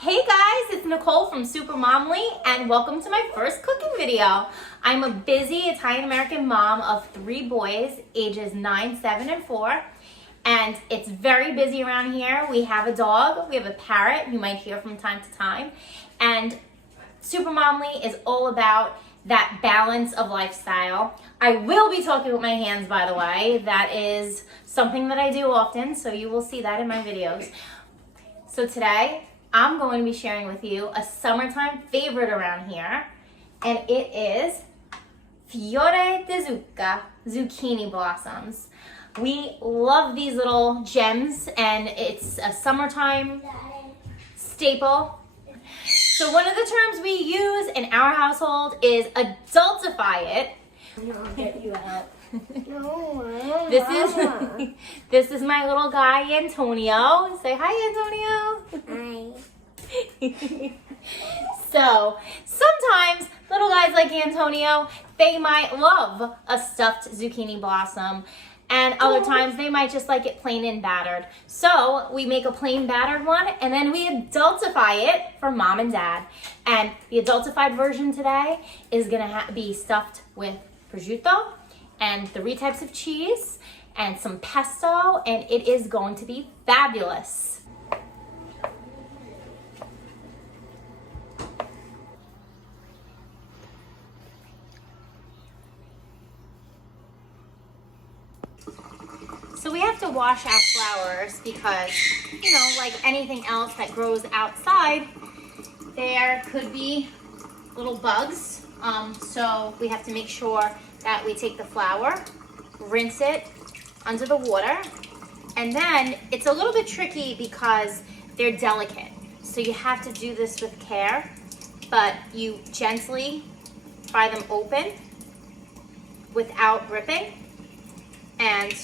Hey guys, it's Nicole from SuperMomly and welcome to my first cooking video. I'm a busy Italian-American mom of 3 boys, ages 9, 7, and 4. And it's very busy around here. We have a dog, we have a parrot you might hear from time to time. And SuperMomly is all about that balance of lifestyle. I will be talking with my hands, by the way. That is something that I do often, so you will see that in my videos. So today, I'm going to be sharing with you a summertime favorite around here, and it is fiore di zucca, zucchini blossoms. We love these little gems, and it's a summertime staple. So one of the terms we use in our household is adultify it. I'll get you out. No, This is my little guy Antonio. Say hi, Antonio. Hi. So sometimes little guys like Antonio, they might love a stuffed zucchini blossom, and other times they might just like it plain and battered. So we make a plain battered one, and then we adultify it for mom and dad. And the adultified version today is gonna be stuffed with prosciutto and 3 types of cheese and some pesto, and it is going to be fabulous. So we have to wash our flowers because, you know, like anything else that grows outside, there could be little bugs. So we have to make sure that we take the flower, rinse it under the water, and then it's a little bit tricky because they're delicate. So you have to do this with care, but you gently pry them open without ripping, and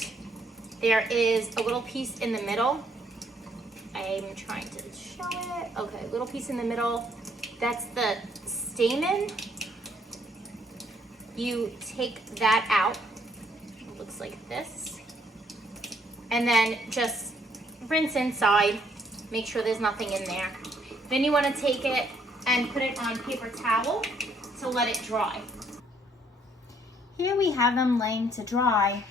there is a little piece in the middle. I'm trying to show it. Okay, little piece in the middle. That's the stamen. You take that out. It looks like this. And then just rinse inside. Make sure there's nothing in there. Then you want to take it and put it on paper towel to let it dry. Here we have them laying to dry.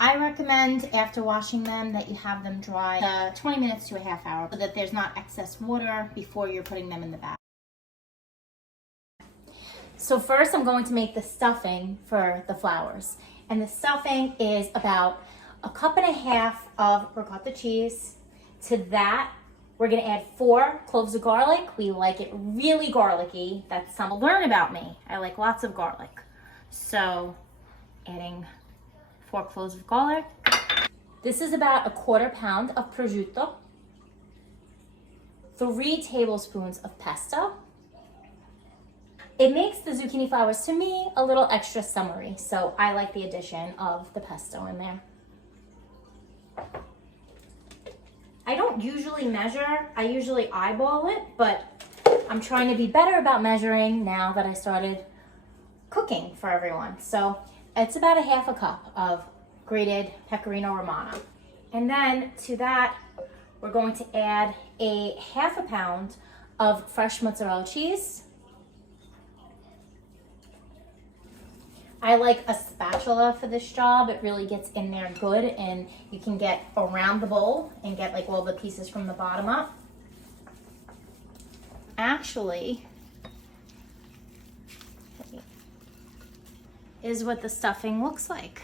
I recommend after washing them that you have them dry 20 minutes to a half hour so that there's not excess water before you're putting them in the bath. So first I'm going to make the stuffing for the flowers. And the stuffing is about 1.5 cups of ricotta cheese. To that, we're gonna add 4 cloves of garlic. We like it really garlicky. That's something to learn about me. I like lots of garlic. So adding 4 cloves of garlic. This is about 1/4 pound of prosciutto, 3 tablespoons of pesto. It makes the zucchini flowers, to me, a little extra summery, so I like the addition of the pesto in there. I don't usually measure, I usually eyeball it, but I'm trying to be better about measuring now that I started cooking for everyone. So it's about 1/2 cup of grated pecorino romano. And then to that, we're going to add 1/2 pound of fresh mozzarella cheese. I like a spatula for this job. It really gets in there good, and you can get around the bowl and get like all the pieces from the bottom up. Actually, is what the stuffing looks like.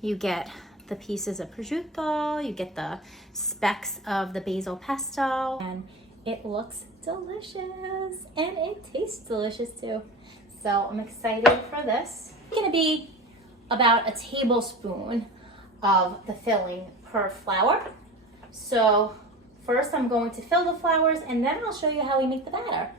You get the pieces of prosciutto, you get the specks of the basil pesto, and it looks delicious, and it tastes delicious too. So I'm excited for this. It's gonna be about 1 tablespoon of the filling per flower. So first I'm going to fill the flowers, and then I'll show you how we make the batter.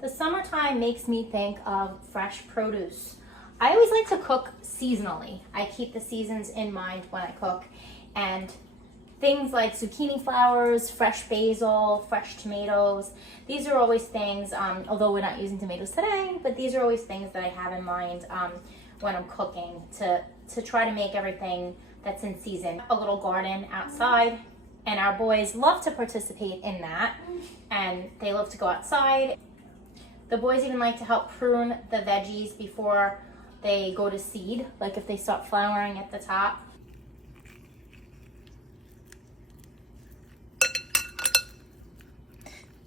The summertime makes me think of fresh produce. I always like to cook seasonally. I keep the seasons in mind when I cook, and things like zucchini flowers, fresh basil, fresh tomatoes, these are always things, although we're not using tomatoes today, but these are always things that I have in mind when I'm cooking to try to make everything that's in season. A little garden outside And our boys love to participate in that, and they love to go outside. The boys even like to help prune the veggies before they go to seed, like if they start flowering at the top.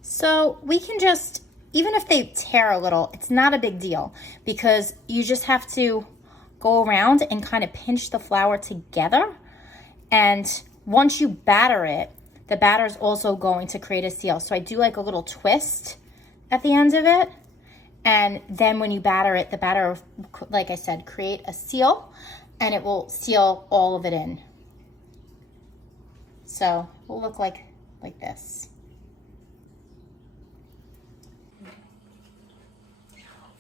So we can just, even if they tear a little, it's not a big deal because you just have to go around and kind of pinch the flour together. And once you batter it, the batter is also going to create a seal. So I do like a little twist at the end of it. And then when you batter it, the batter, like I said, create a seal and it will seal all of it in. So it will look like this.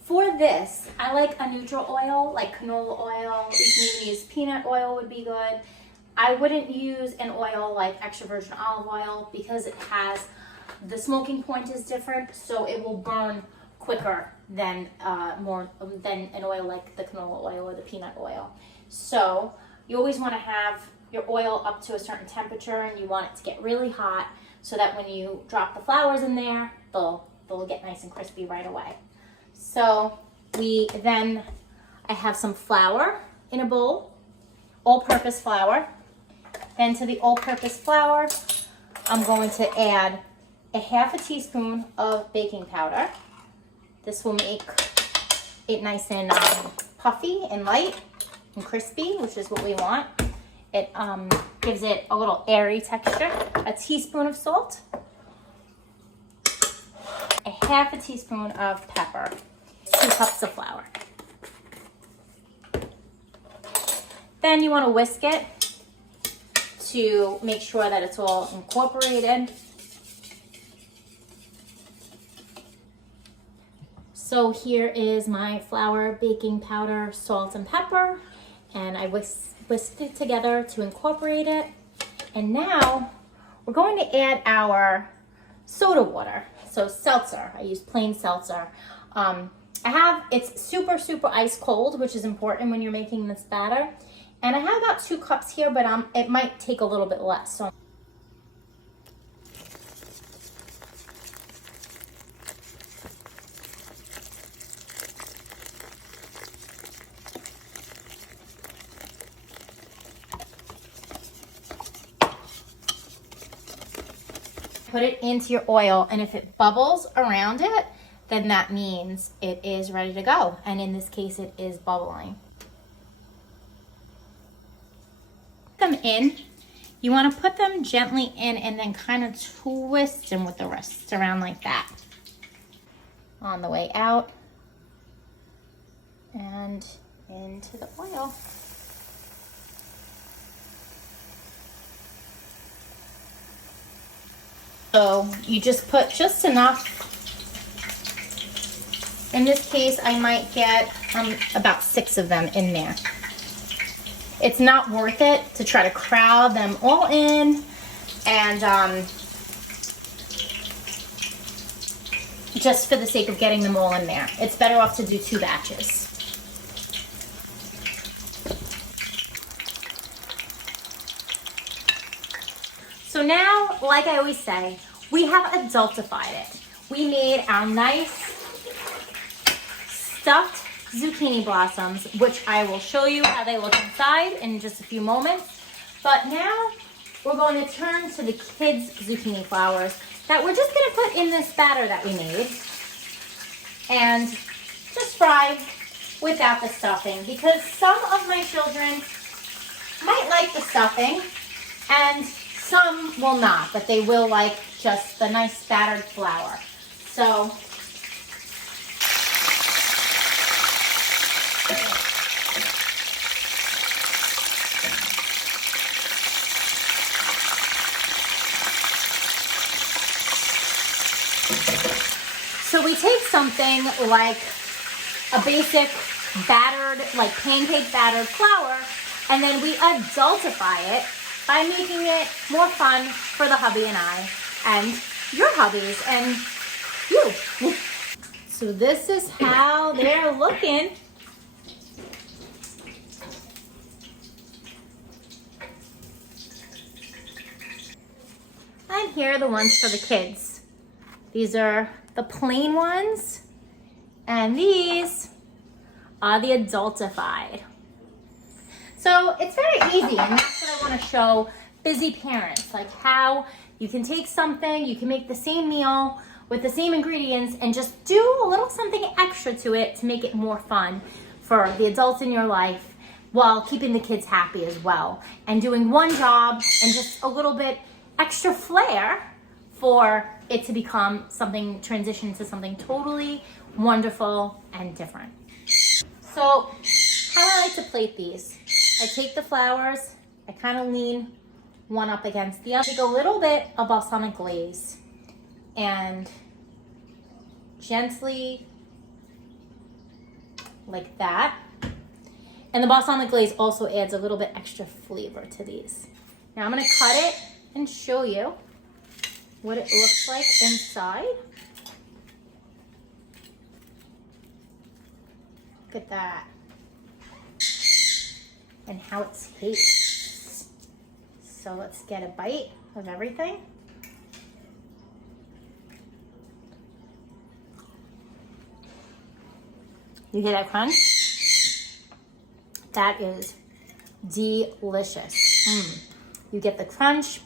For this, I like a neutral oil, like canola oil. You can use peanut oil would be good. I wouldn't use an oil like extra virgin olive oil because it has, the smoking point is different, so it will burn quicker than than an oil like the canola oil or the peanut oil. So you always want to have your oil up to a certain temperature, and you want it to get really hot so that when you drop the flours in there, they'll get nice and crispy right away. So I have some flour in a bowl, all-purpose flour. Then to the all-purpose flour, I'm going to add a half a teaspoon of baking powder. This will make it nice and puffy and light and crispy, which is what we want. It gives it a little airy texture. A teaspoon of salt, a half a teaspoon of pepper, 2 cups of flour. Then you want to whisk it to make sure that it's all incorporated. So here is my flour, baking powder, salt, and pepper, and I whisked it together to incorporate it. And now we're going to add our soda water. So seltzer, I use plain seltzer. It's super, super ice cold, which is important when you're making this batter. And I have about 2 cups here, but it might take a little bit less. So put it into your oil, and if it bubbles around it, then that means it is ready to go. And in this case, it is bubbling. Them in, you want to put them gently in and then kind of twist them with the wrists around like that. On the way out and into the oil. So you just put just enough. In this case, I might get about 6 of them in there. It's not worth it to try to crowd them all in, and just for the sake of getting them all in there. It's better off to do 2 batches. So now, like I always say, we have adultified it. We made our nice stuffed zucchini blossoms, which I will show you how they look inside in just a few moments. But now we're going to turn to the kids' zucchini flowers that we're just going to put in this batter that we made and just fry without the stuffing, because some of my children might like the stuffing and some will not, but they will like just the nice battered flour. So we take something like a basic battered, like pancake battered flour, and then we adultify it by making it more fun for the hubby and I, and your hubbies, and you. So this is how they're looking. here are the ones for the kids. These are the plain ones, and these are the adultified. So it's very easy, and that's what I want to show busy parents, like how you can take something, you can make the same meal with the same ingredients and just do a little something extra to it to make it more fun for the adults in your life while keeping the kids happy as well. And doing one job and just a little bit extra flair for it to become something, transition to something totally wonderful and different. So how I like to plate these, I take the flowers, I kind of lean one up against the other, take a little bit of balsamic glaze and gently, like that. And the balsamic glaze also adds a little bit extra flavor to these. Now I'm gonna cut it and show you what it looks like inside. Look at that. And how it tastes. So let's get a bite of everything. You hear that crunch? That is delicious. You get the crunch.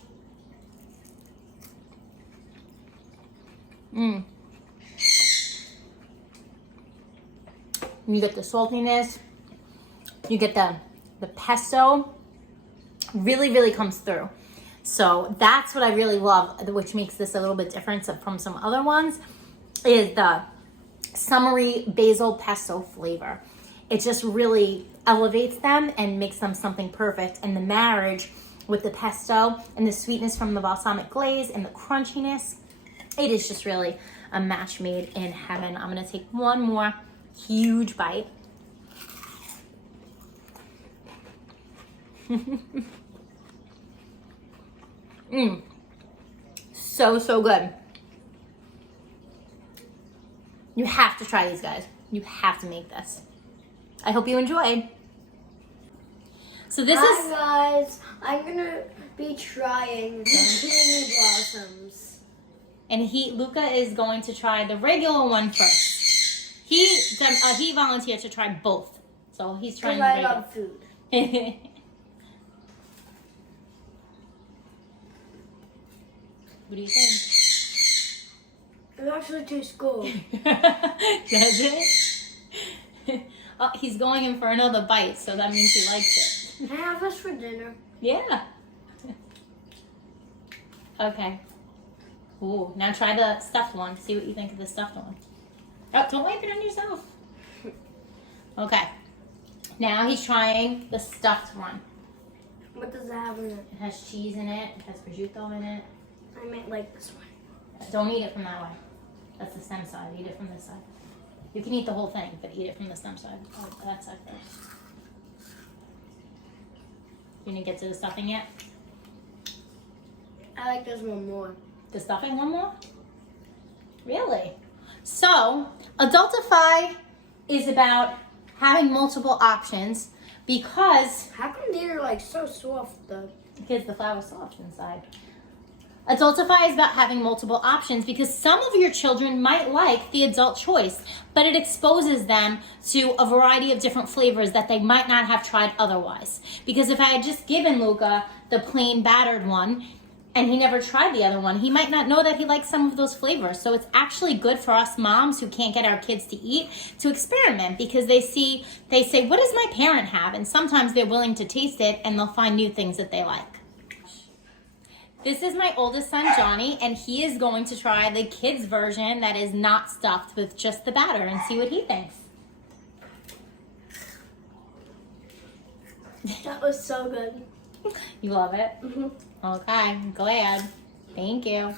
You get the saltiness. You get the pesto. Really, really comes through. So that's what I really love, which makes this a little bit different from some other ones, is the summery basil pesto flavor. It just really elevates them and makes them something perfect. And the marriage with the pesto and the sweetness from the balsamic glaze and the crunchiness, it is just really a match made in heaven. I'm gonna take one more huge bite. So good. You have to try these, guys. You have to make this. I hope you enjoyed. So this is... Hi guys, I'm gonna be trying the peony blossoms. And Luca is going to try the regular one first. He volunteered to try both. So he's trying the I regular. love food. What do you think? It actually tastes good. Does it? Oh, he's going in for another bite, so that means he likes it. Can I have this for dinner? Yeah. Okay. Ooh, now try the stuffed one. See what you think of the stuffed one. Oh, don't wipe it on yourself. Okay. Now he's trying the stuffed one. What does it have in it? It has cheese in it. It has prosciutto in it. I might like this one. Don't eat it from that way. That's the stem side. Eat it from this side. You can eat the whole thing, but eat it from the stem side. Oh, that side first. You didn't get to the stuffing yet? I like this one more. The stuffing one more? Really? So, Adultify is about having multiple options because... How come they're like so soft though? Because the flour's soft inside. Adultify is about having multiple options because some of your children might like the adult choice, but it exposes them to a variety of different flavors that they might not have tried otherwise. Because if I had just given Luca the plain battered one and he never tried the other one, he might not know that he likes some of those flavors. So it's actually good for us moms who can't get our kids to eat to experiment because they say, what does my parent have? And sometimes they're willing to taste it and they'll find new things that they like. This is my oldest son, Johnny, and he is going to try the kids version that is not stuffed with just the batter and see what he thinks. That was so good. You love it? Mm-hmm. Okay, I'm glad. Thank you.